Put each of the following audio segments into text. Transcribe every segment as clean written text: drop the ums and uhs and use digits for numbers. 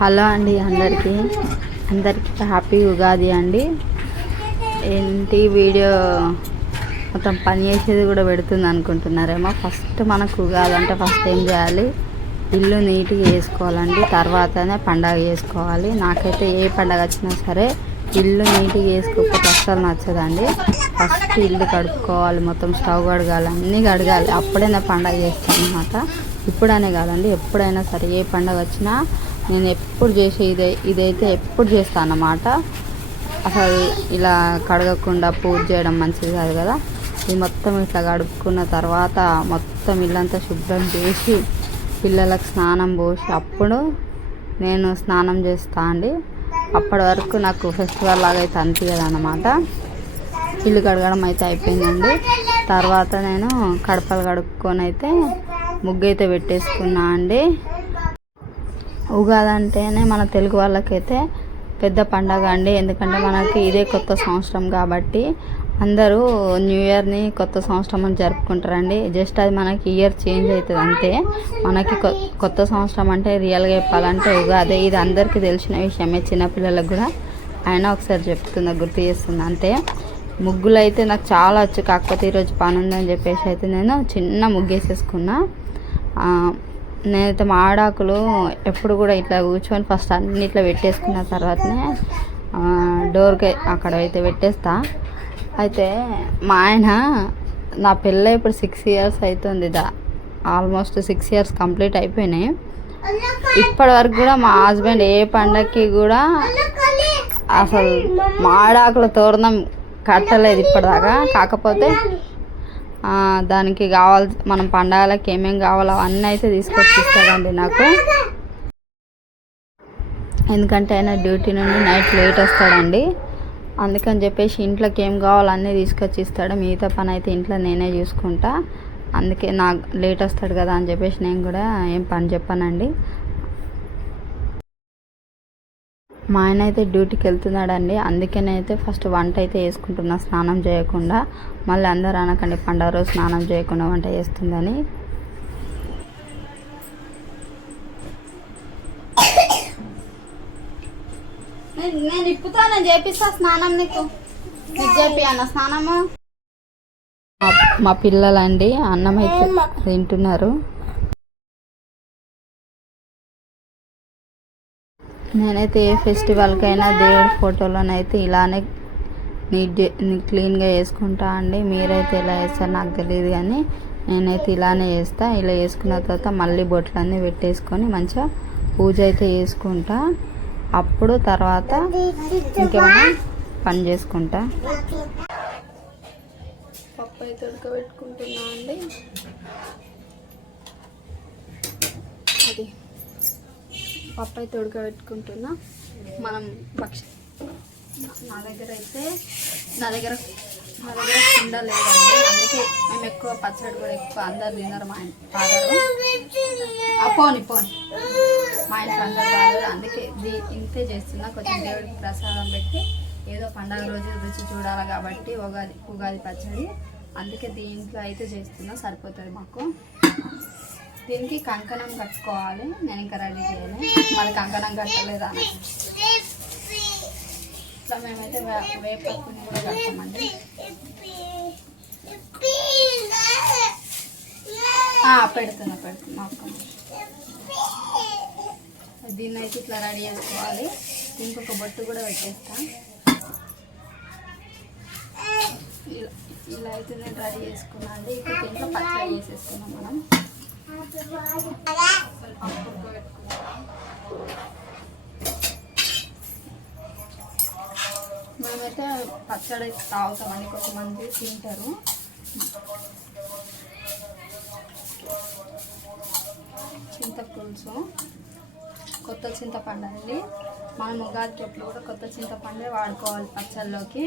Hello అండి, అందరికీ happy Ugadi అండి. ఏంటి వీడియో మొత్తం పని చేసేది కూడా పెడుతుంది అనుకుంటున్నారేమో. ఫస్ట్ మనకు ఉగాది అంటే ఫస్ట్ ఏం చేయాలి, ఇల్లు నీట్గా వేసుకోవాలండి. తర్వాతనే పండగ చేసుకోవాలి. నాకైతే ఏ పండగ వచ్చినా సరే ఇల్లు నీట్గా వేసుకోకపోతే అస్సలు నచ్చదండి. ఫస్ట్ ఇల్లు కడుక్కోవాలి, మొత్తం స్టవ్ కడగాలి, అన్నీ కడగాలి, అప్పుడే నేను పండగ చేస్తాను అనమాట. ఇప్పుడనే కాదండి, ఎప్పుడైనా సరే ఏ పండగ వచ్చినా నేను ఎప్పుడు చేసే ఇదైతే ఎప్పుడు చేస్తాను అన్నమాట. అసలు ఇలా కడగకుండా పూజ చేయడం మంచిది కాదు కదా. ఇది మొత్తం ఇట్లా కడుక్కున్న తర్వాత మొత్తం ఇల్లంతా శుభ్రం చేసి పిల్లలకు స్నానం పోసి అప్పుడు నేను స్నానం చేస్తా అండి. అప్పటి వరకు నాకు ఫెస్టివల్ లాగా అయితే అనిపించదు అన్నమాట. ఇల్లు కడగడం అయితే అయిపోయిందండి. తర్వాత నేను కడపలు కడుక్కొని అయితే ముగ్గు అయితే పెట్టేసుకున్నా అండి. ఉగాది అంటేనే మన తెలుగు వాళ్ళకైతే పెద్ద పండగ అండి. ఎందుకంటే మనకి ఇదే కొత్త సంవత్సరం కాబట్టి అందరూ న్యూ ఇయర్ని కొత్త సంవత్సరం అని జరుపుకుంటారండి. జస్ట్ అది మనకి ఇయర్ చేంజ్ అవుతుంది అంతే. మనకి కొత్త సంవత్సరం అంటే రియల్గా చెప్పాలంటే ఉగాది. ఇది అందరికీ తెలిసిన విషయమే, చిన్నపిల్లలకు కూడా. అయినా ఒకసారి చెప్తున్నా, గుర్తు చేస్తున్నా అంతే. ముగ్గులు అయితే నాకు చాలా వచ్చు, కాకపోతే ఈరోజు పని ఉందని చెప్పేసి అయితే నేను చిన్న ముగ్గు వేసేసుకున్నా. నేనైతే మామిడాకులు ఎప్పుడు కూడా ఇట్లా కూర్చొని ఫస్ట్ అన్ని ఇట్లా పెట్టేసుకున్న తర్వాతనే డోర్కి అక్కడ అయితే పెట్టేస్తా. అయితే మా ఆయన, నా పెళ్ళి ఇప్పుడు 6 years అవుతుంది, ఆల్మోస్ట్ 6 years కంప్లీట్ అయిపోయినాయి. ఇప్పటి వరకు కూడా మా హస్బెండ్ ఏ పండగకి కూడా అసలు మామిడాకుల తోరణం కట్టలేదు ఇప్పటిదాకా. కాకపోతే దానికి మనం పండగలకి ఏమేమి కావాలో అవన్నీ అయితే తీసుకొచ్చి ఇస్తాడండి నాకు. ఎందుకంటే ఆయన డ్యూటీ నుండి నైట్ లేట్ వస్తాడండి. అందుకని చెప్పేసి ఇంట్లోకి ఏం కావాలో అన్నీ తీసుకొచ్చి ఇస్తాడు. మిగతా పని అయితే ఇంట్లో నేనే చూసుకుంటా. అందుకే నాకు లేట్ వస్తాడు కదా అని చెప్పేసి నేను కూడా ఏం పని చెప్పానండి. మా ఆయన అయితే డ్యూటీకి వెళ్తున్నాడండి. అందుకనైతే ఫస్ట్ వంట అయితే వేసుకుంటున్నా స్నానం చేయకుండా. మళ్ళీ అందరూ అనకండి పండుగ రోజు స్నానం చేయకుండా వంట చేస్తుందని. నేను ఇప్పుతాను, చేపిస్తా స్నానం. నీకు చేపియాల స్నానము. మా పిల్లలండి అన్నం అయితే తింటున్నారు. నేనైతే ఏ ఫెస్టివల్కైనా దేవుడి ఫోటోలోనైతే ఇలానే క్లీన్గా వేసుకుంటా అండి. మీరైతే ఎలా వేస్తారో నాకు తెలియదు, కానీ నేనైతే ఇలానే వేస్తా. ఇలా వేసుకున్న తర్వాత మళ్ళీ బొట్లన్నీ పెట్టేసుకొని మంచిగా పూజ అయితే చేసుకుంటా. అప్పుడు తర్వాత ఇంకేమైనా పని చేసుకుంటా. పప్పు అయితే ఉడకబెట్టుకుంటున్నా అండి. పప్పు అయితే ఉడకబెట్టుకుంటున్నా. మనం నా దగ్గర కుండ లేదండి. అందుకే మేము ఎక్కువ పచ్చడి కూడా ఎక్కువ అందరు తిన్నారు. మా ఆయన తాగరు. పోని మా ఇంట్లో అందరు తాగరు. అందుకే ఇంతే చేస్తున్నా. కొంచెం దేవుడికి ప్రసాదం పెట్టి ఏదో పండగ రోజు రుచి చూడాలి కాబట్టి ఉగాది పచ్చడి. అందుకే దీంట్లో అయితే చేస్తున్నా, సరిపోతుంది మాకు. దీనికి కంకణం కట్టుకోవాలి. నేను ఇంకా రెడీ చేయాలి. మరి కంకణం కట్టలేదా అని ఇట్లా మేమైతే వేపకుని కూడా కడతామండి. పెడుతున్నా దీన్ని అయితే ఇట్లా రెడీ చేసుకోవాలి. ఇంకొక బొట్టు కూడా పెట్టేస్తా. ఇలా అయితే నేను రెడీ చేసుకున్నా అండి. ఇప్పుడు దీంట్లో పచ్చడి చేసేసుకున్నాం మనం. మేమైతే పచ్చడి తాగుతామండి, కొంతమంది తింటారు. చింతపులుసు, కొత్త చింతపండు అండి. మనం ఉగాది చెట్లు కూడా కొత్త చింతపండే వాడుకోవాలి పచ్చళ్ళలోకి.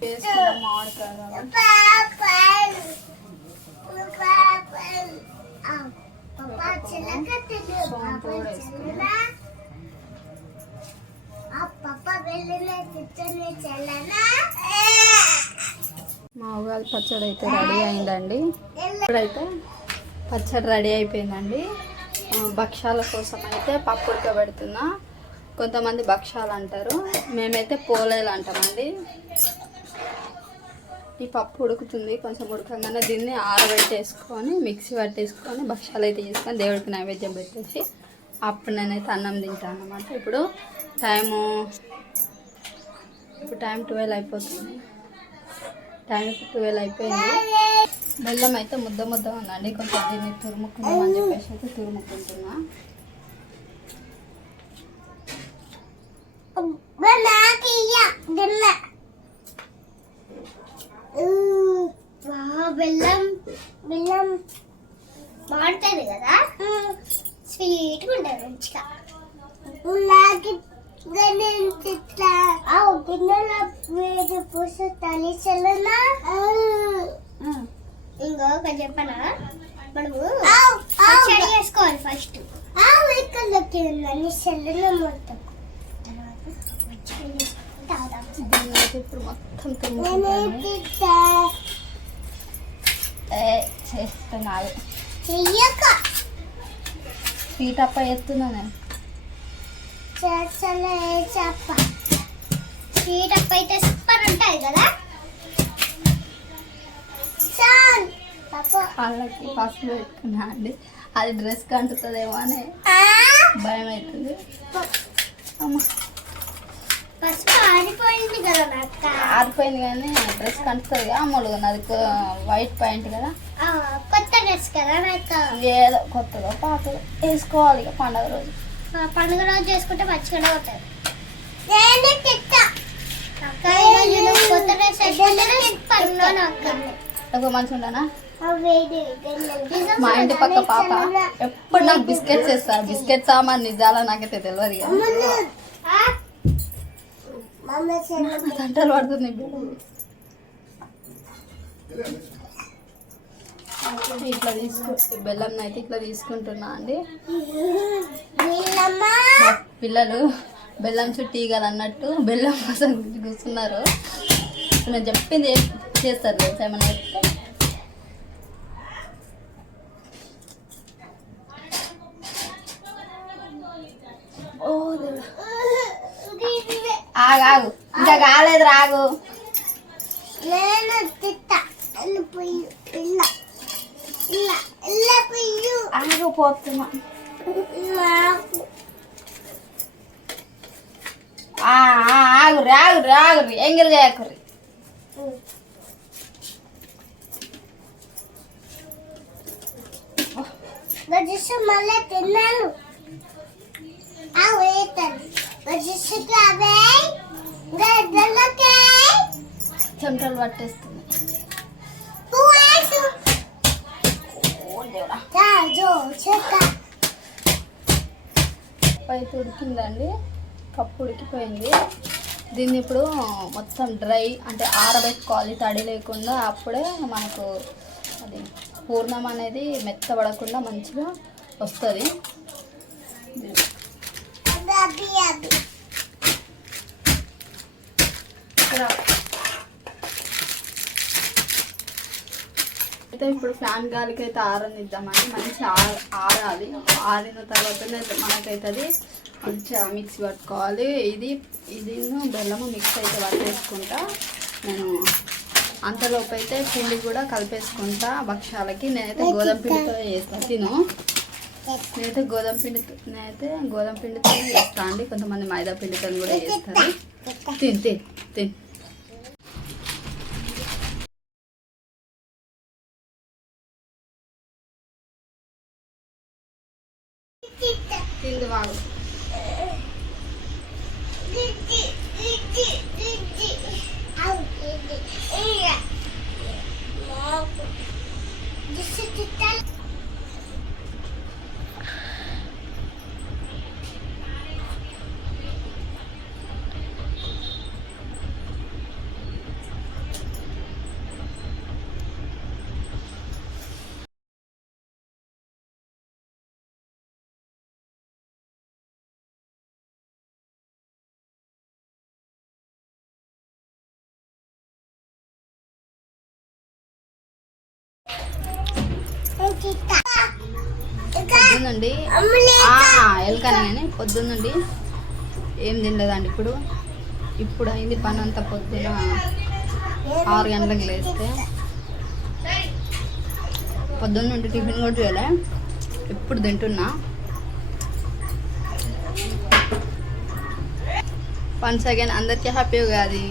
వేసుకున్నాం మామిడికాయ సోంపు కూడా వేసుకున్నాం. మా ఉగాది పచ్చడి అయితే రెడీ అయిందండి. ఇప్పుడైతే పచ్చడి రెడీ అయిపోయిందండి. భక్షాల కోసం అయితే పప్పు ఉడకబెడుతున్నా. కొంతమంది భక్షాలు అంటారు, మేమైతే పోలేలు అంటామండి. ఈ పప్పు ఉడుకుతుంది, కొంచెం ఉడకంగానే దీన్ని ఆరబెట్టేసుకొని మిక్సీ పట్టేసుకొని భక్షాలు అయితే చేసుకొని దేవుడికి నైవేద్యం పెట్టేసి అప్పుడు నేనైతే అన్నం తింటాను అన్నమాట. ఇప్పుడు టైం 12 అయిపోతుంది. టైం 12 అయిపోయింది. బెల్లం అయితే ముద్ద ముద్ద ఉందండి, కొంచెం దీన్ని తురుముకుందామని చెప్పేసి అయితే తురుముకుంటున్నా. బెల్లం బెల్లం బాగుంటుంది కదా, స్వీట్గా ఉంటుంది మంచిగా. ఇంకో ఒక చెప్పనా, మనము పచ్చడి చేసుకోవాలి ఫస్ట్. ఇప్పుడు మొత్తం చేస్తున్నాను. స్వీట్ అప్ప ఎత్తున్నా నేను. స్వీట్ అప్ప అయితే సూపర్ ఉంటుంది కదా. వాళ్ళకి పసుపు పెట్టుకున్నా అండి, అది డ్రెస్ కంటుతుందేమో అని భయం అవుతుంది. పసుపు ఆరిపోయింది కదా అక్క. ఆరిపోయింది కానీ డ్రెస్ కంటుతుంది కదా అమ్మలుగా. అది వైట్ పాయింట్ కదా, కొత్త డ్రెస్ కదా నాకు. ఏదో కొత్తగా పాతగా వేసుకోవాలి ఇక పండుగ రోజు. పండుగ రోజు చేసుకుంటే మంచిగానే ఉంటుంది. కొత్త డ్రెస్ ఎక్కువ మంచిగా ఉంటానా. మా ఇంటి పక్క పాప ఎప్పుడు నాకు బిస్కెట్స్ ఇస్తారు. బిస్కెట్స్ సామాన్ నిజాలా నాకైతే తెలియదు. గంటలు పడుతుంది. ఇట్లా బెల్లం అయితే ఇట్లా తీసుకుంటున్నా అండి. పిల్లలు బెల్లం చుట్టూ ఈగలు అన్నట్టు బెల్లం కోసం కూర్చున్నారు. నేను చెప్పింది చేస్తారు తెలుసా ఏమన్నా చెప్తే. ఆగు, ఇంకా కాలేదు రాగు. ఆగిపోతున్నా. ఆగురి ఆగురి ఆగురి ఎంగిల్ చేయకుర్రి. మళ్ళీ తిన్నాను. చెమటలు పట్టేస్తుంది. అయితే ఉడికిందండి, పప్పు ఉడికిపోయింది. దీన్ని ఇప్పుడు మొత్తం డ్రై అంటే ఆరబెట్టుకోవాలి, తడి లేకుండా. అప్పుడే మనకు అది పూర్ణం అనేది మెత్తబడకుండా మంచిగా వస్తుంది. అయితే ఇప్పుడు ఫ్యాన్ గాలికి అయితే ఆరనిద్దామండి. మంచి ఆరాలి. ఆరిన తర్వాతనే మనకైతే అది మంచిగా మిక్సీ పట్టుకోవాలి. ఇది బెల్లము మిక్స్ అయితే పట్టేసుకుంటా నేను. అంతలోపు అయితే పిండి కూడా కలిపేసుకుంటా భక్షాలకి. నేనైతే గోధుమ పిండితో చేస్తాను. నేనైతే గోధుమ పిండితో చేస్తాను అండి. కొంతమంది మైదా పిండితో కూడా చేస్తారు. తిని వాగు. పొద్దున్నండి ఎలుకని నేను పొద్దున్నండి ఏం తినలేదండి. ఇప్పుడు అయింది పని అంతా. పొద్దున 6 గంటలకు లేస్తే పొద్దున్న నుండి టిఫిన్ కూడా చేయలే. ఇప్పుడు తింటున్నా. వన్స్ అగైన్ అందరికీ హ్యాపీ ఉగాది.